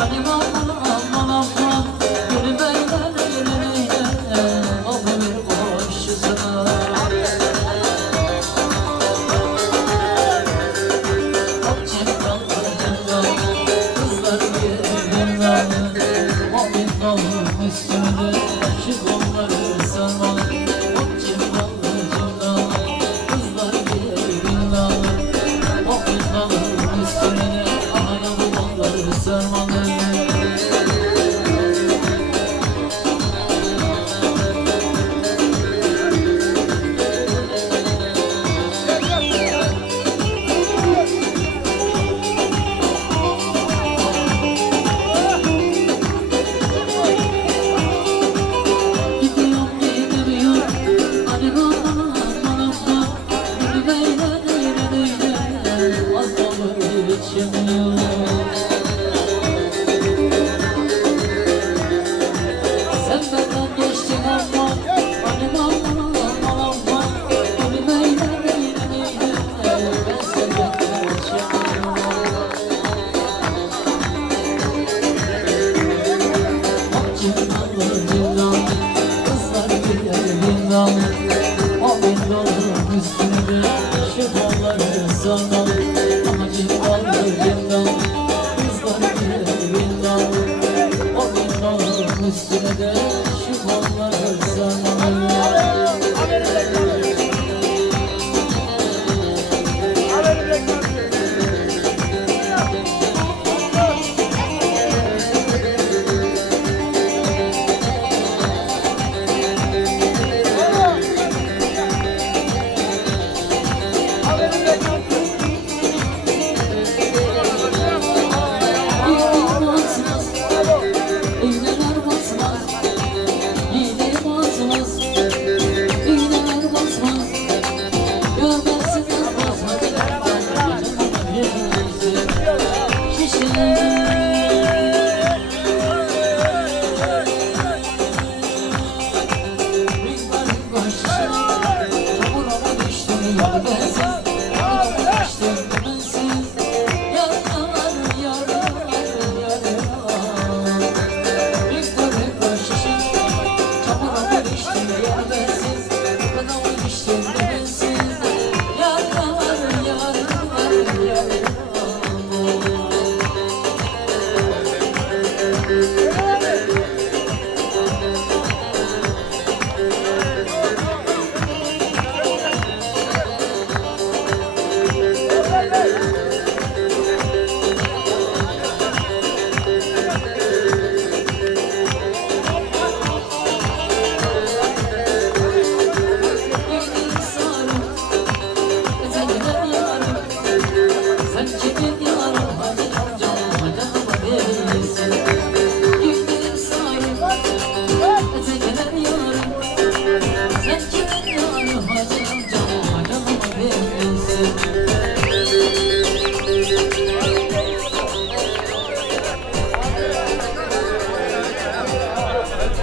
Animal na na na şimdi Şu kolları sana Acı kaldı O bilmem üstüne